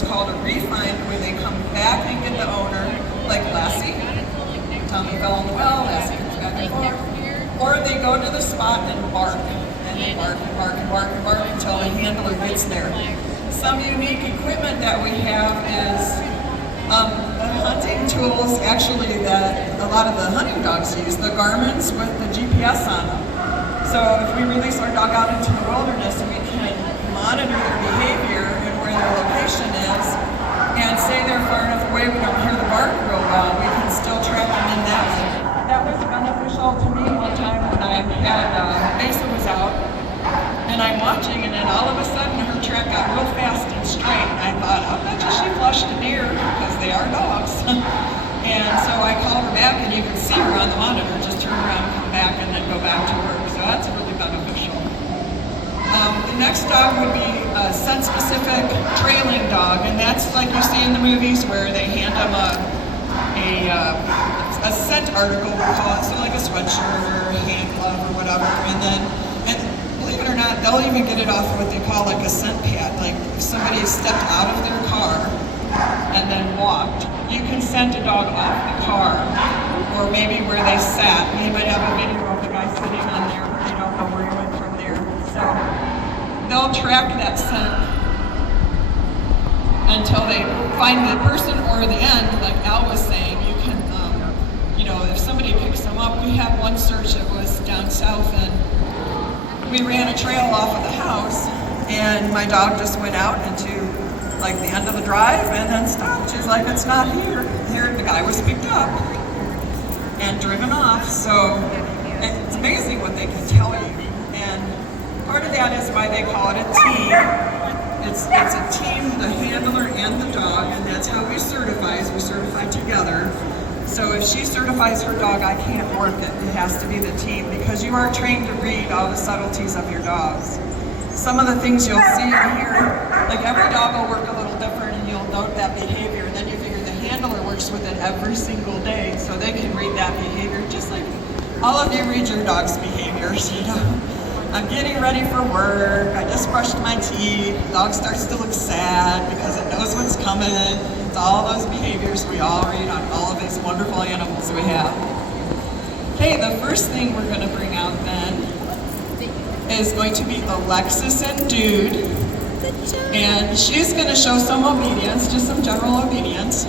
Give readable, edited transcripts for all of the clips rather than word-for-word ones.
what's called a refind, where they come back and get the owner, like Lassie. Tommy fell in the well, Lassie comes back and forth. Or they go to the spot and bark. And they bark and bark and bark and bark until the handler gets there. Some unique equipment that we have is the hunting tools, actually, that a lot of the hunting dogs use, the Garmins with the GPS on them. So if we release our dog out into the wilderness, we can monitor their behavior and where their location is, and say they're far enough away we don't hear the bark real well, we can still track them in that way. That was beneficial to me one time when I had, Mesa was out, and I'm watching, and then all of a sudden her track got real fast and straight, and I thought, I'll bet you she flushed a deer, because they are dogs. And so I called her back, and you can see her on the monitor, just turn around, come back, and then go back to work. So that's really beneficial. The next dog would be a scent-specific trailing dog, and that's like you see in the movies where they hand them a scent article, we'll call it, so like a sweatshirt or a hand glove or whatever, and then, and believe it or not, they'll even get it off what they call like a scent pad. Like if somebody stepped out of their car and then walked, you can scent a dog off the car, or maybe where they sat. You might have a video of the guy sitting on there, but you don't know where he went from there. So they'll track that scent until they find the person, or the end, like Al was saying, you can, if somebody picks them up. We had one search that was down south, and we ran a trail off of the house, and my dog just went out into like the end of the drive and then stopped. She's like, it's not here. Here, the guy was picked up and driven off. So it's amazing what they can tell you. And part of that is why they call it a team. It's a team, the handler and the dog, and that's how we certify, is we certify together. So if she certifies her dog, I can't work it. It has to be the team, because you are trained to read all the subtleties of your dogs. Some of the things you'll see and hear, like every dog will work a little different, and you'll note that behavior, and then you figure the handler works with it every single day, so they can read that behavior, just like all of you read your dog's behaviors, I'm getting ready for work, I just brushed my teeth, the dog starts to look sad because it knows what's coming. It's all those behaviors we all read on all of these wonderful animals we have. Okay, the first thing we're going to bring out then is going to be Alexis and Dude. And she's going to show some obedience, just some general obedience.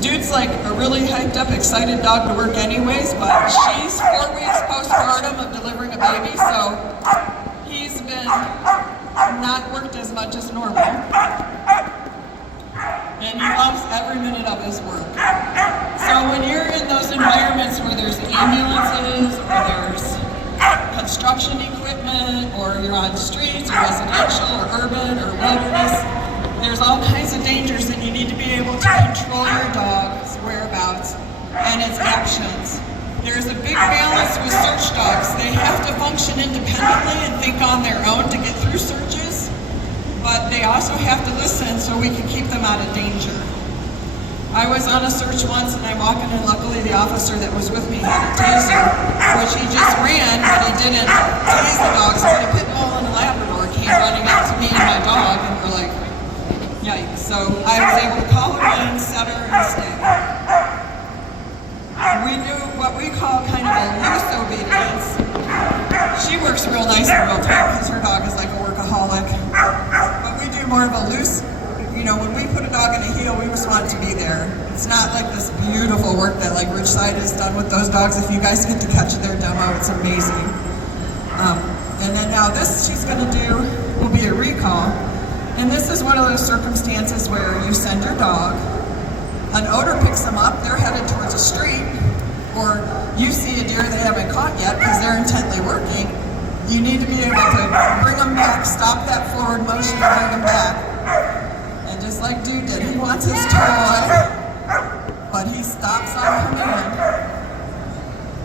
Dude's like a really hyped up, excited dog to work anyways, but she's 4 weeks postpartum of delivering a baby, so he's been not worked as much as normal. And he loves every minute of his work. So when you're in those environments where there's ambulances, or there's construction equipment, or you're on streets, or residential, or urban, or wilderness, there's all kinds of dangers, and you need to be able to control your dog's whereabouts and its actions. There's a big balance with search dogs. They have to function independently and think on their own to get through searches, but they also have to listen so we can keep them out of danger. I was on a search once, and I'm walking, and luckily the officer that was with me had a taser, which he just ran, but he didn't tase the dog, so the pit bull and the Labrador came running up to me and my dog, and we're like, yikes. So I was able to call her in, set her, and stay. We do what we call kind of a loose obedience. She works real nice in real time because her dog is like a workaholic. But we do more of a loose, when we put a dog in a heel, we just want it to be there. It's not like this beautiful work that like Ridgeside has done with those dogs. If you guys get to catch their demo, it's amazing. And then now this she's going to do will be a recall. And this is one of those circumstances where you send your dog, an odor picks them up, they're headed towards a street, or you see a deer they haven't caught yet because they're intently working. You need to be able to bring them back, stop that forward motion, and bring them back. And just like Dude did, he wants his toy, but he stops on command.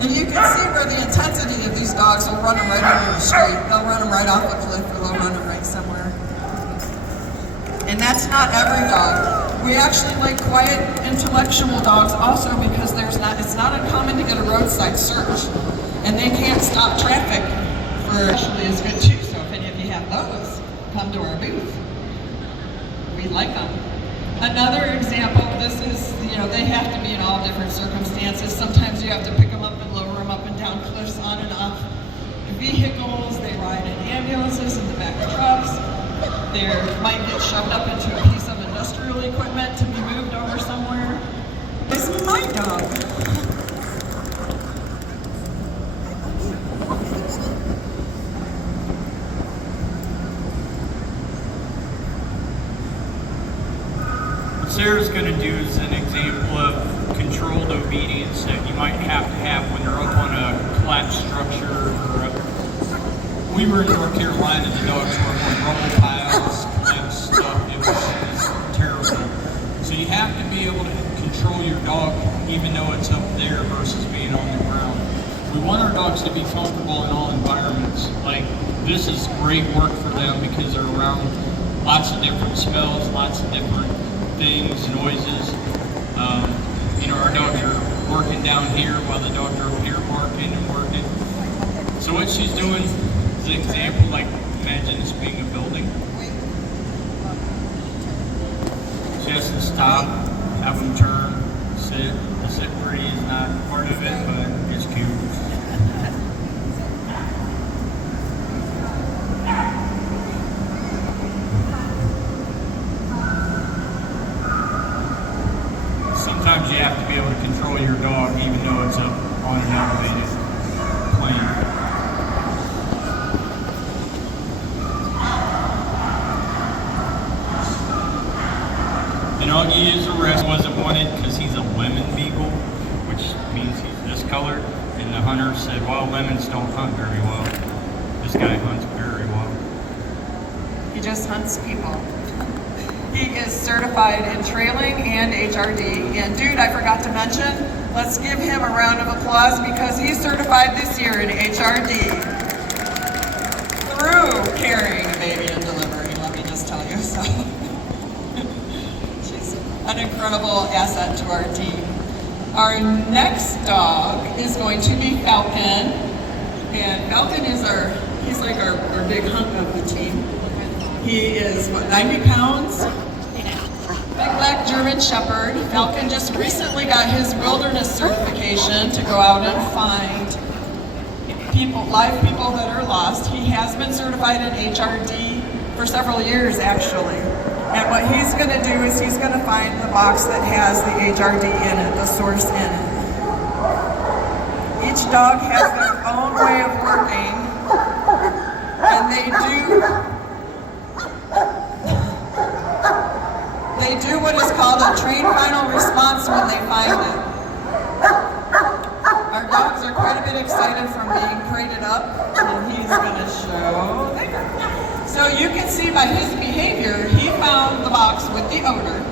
And you can see where the intensity of these dogs will run them right over the street. They'll run them right off a cliff, or they'll run them right somewhere. And that's not every dog. We actually like quiet, intellectual dogs also because it's not uncommon to get a roadside search. And they can't stop traffic actually is good too. So if any of you have those, come to our booth. We like them. Another example, this is, they have to be in all different circumstances. Sometimes you have to pick them up and lower them up and down cliffs, on and off vehicles. They ride in ambulances in the back of trucks. They might get shoved up into a piece of industrial equipment to be moved over somewhere. This is my dog. What Sarah's going to do is an example of controlled obedience that you might have to have when they're up on a collapsed structure. We were in North Carolina, the dogs were up on rubble piles, collapsed stuff. It was terrible. So you have to be able to control your dog even though it's up there versus being on the ground. We want our dogs to be comfortable in all environments. Like, this is great work for them because they're around lots of different smells, lots of different things, noises. Our dogs are working down here while the dogs are up here barking and working. So what she's doing is an example, like imagine this being a building. She has to stop, have them turn, sit. The sit pretty is not part of it, but it's cute. Sometimes you have to be able to control your dog even though it's up on an elevated plane. And Augie is arrested, wasn't wanted because he's a lemon beagle, which means he's this color. And the hunter said, well, lemons don't hunt very well. This guy hunts very well. He just hunts people. He is certified in trailing and HRD. And dude, I forgot to mention, let's give him a round of applause because he's certified this year in HRD through carrying a baby and delivering, let me just tell you. So she's an incredible asset to our team. Our next dog is going to be Falcon. And Falcon is he's like our big hunk of the team. He is, 90 pounds? Big black German Shepherd. Falcon just recently got his wilderness certification to go out and find live people that are lost. He has been certified in HRD for several years, actually. And what he's going to do is he's going to find the box that has the HRD in it, the source in it. Each dog has their own way of working, and they do what is called a trained final response when they find it. Our dogs are quite a bit excited from being crated up, and he's going to show there. So you can see by his behavior, he found the box with the odor,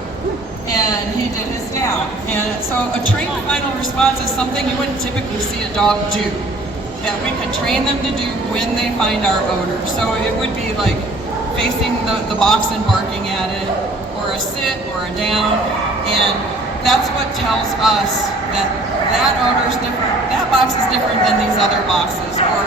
and he did his down. And so a trained final response is something you wouldn't typically see a dog do, that we can train them to do when they find our odor. So it would be like facing the box and barking at it, or a sit, or a down, and that's what tells us that odor is different, that box is different than these other boxes, or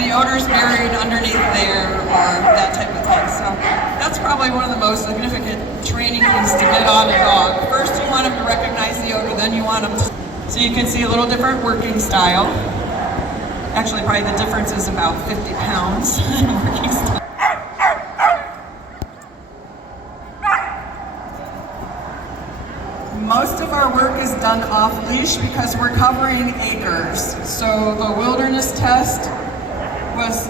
the odor's buried underneath there, or that type of thing. So that's probably one of the most significant training things to get on a dog. First you want them to recognize the odor, then you want them to... So you can see a little different working style. Actually, probably the difference is about 50 pounds in working style. Most of our work is done off leash because we're covering acres. So the wilderness test was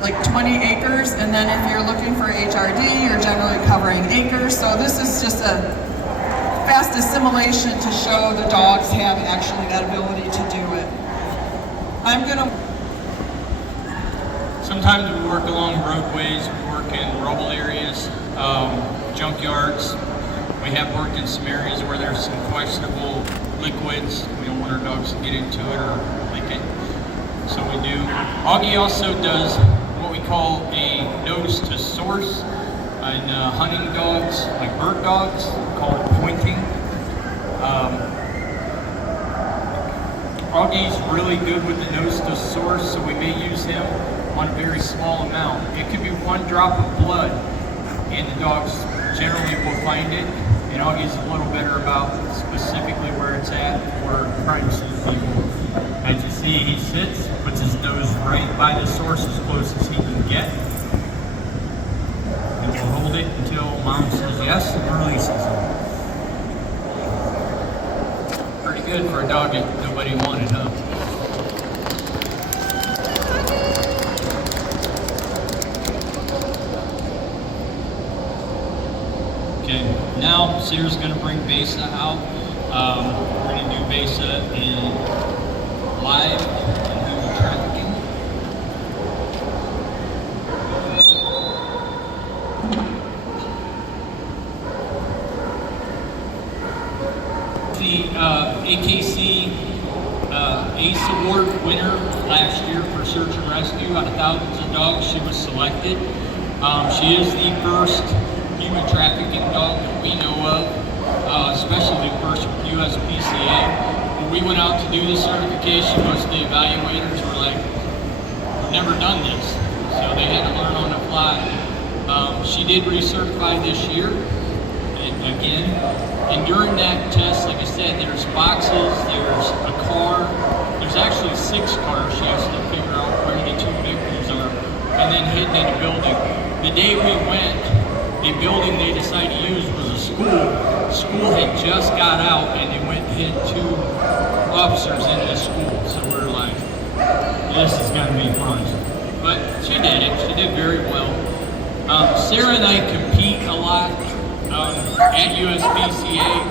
like 20 acres, and then if you're looking for HRD, you're generally covering acres. So this is just a fast assimilation to show the dogs have actually that ability to do it. Sometimes we work along roadways, we work in rubble areas, junkyards. We have worked in some areas where there's some questionable liquids. We don't want our dogs to get into it or lick it, so we do. Augie also does what we call a nose to source. In hunting dogs, like bird dogs, called pointing. Augie's really good with the nose to source, so we may use him on a very small amount. It could be one drop of blood, and the dog's generally will find it, and Augie's a little better about specifically where it's at for crime scene people. As you see, he sits, puts his nose right by the source as close as he can get, and will hold it until mom says yes and releases him. Pretty good for a dog that nobody wanted, huh? Okay, now Sarah's going to bring Besa out. We're going to do Besa in live and human trafficking. The AKC ACE Award winner last year for search and rescue. Out of thousands of dogs, she was selected. She is the first human trafficking dog that we know of, especially the first with USPCA. When we went out to do the certification, most of the evaluators were like, "We've never done this," so they had to learn on the fly. She did recertify this year, again, and during that test, like I said, there's boxes, there's a car, there's actually 6 cars she has to figure out where the 2 victims are, and then hidden in a building. The day we went, the building they decided to use was a school. School had just got out and they went and hid 2 officers in the school. So we were like, this is gonna be fun. But she did it, she did very well. Sarah and I compete a lot at USPCA.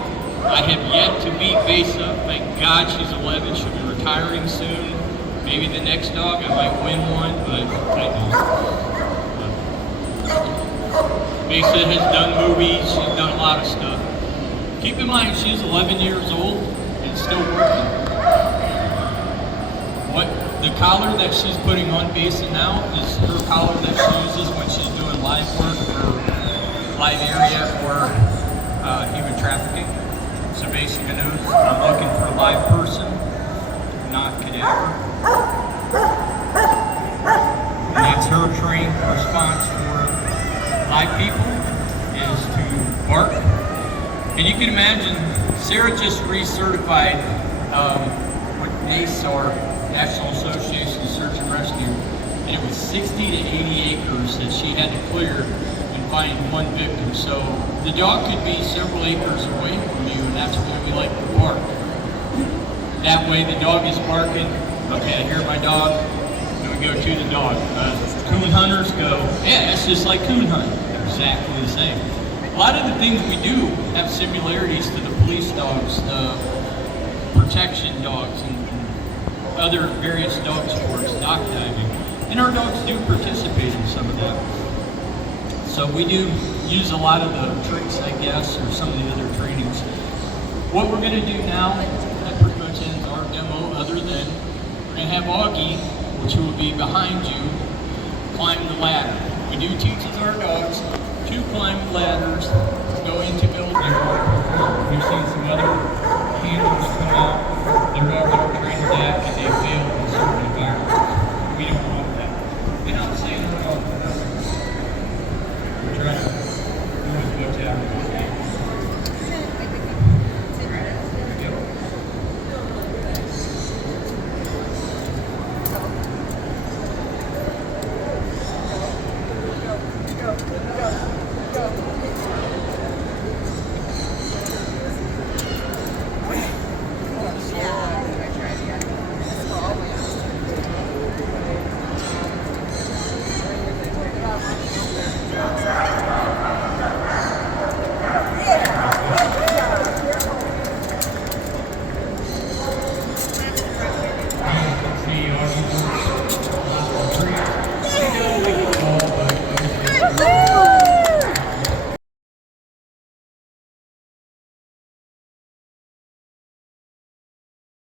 I have yet to beat Besa. Thank God she's 11, she'll be retiring soon. Maybe the next dog I might win one, but I don't. Besa has done movies, she's done a lot of stuff. Keep in mind, she's 11 years old and still working. The collar that she's putting on Besa now is her collar that she uses when she's doing live work for live area or human trafficking. So Besa knows I'm looking for a live person, not cadaver. And that's her trained response for live people is to bark. And you can imagine, Sarah just recertified with NASAR, National Association of Search and Rescue, and it was 60 to 80 acres that she had to clear and find 1 victim. So the dog could be several acres away from you, and that's why we like to bark. That way the dog is barking, okay, I hear my dog, and we go to the dog. Coon hunters go, yeah, that's just like coon hunting. They're exactly the same. A lot of the things we do have similarities to the police dogs, protection dogs, and other various dog sports, dock diving. And our dogs do participate in some of that. So we do use a lot of the tricks, I guess, or some of the other trainings. What we're going to do now, that pretty much ends our demo, other than we're going to have Augie, which will be behind you, climb the ladder. We do teach our dogs to climb ladders, go into buildings. You've seen some other handlers come out, their dogs are trained to that, and they fail in certain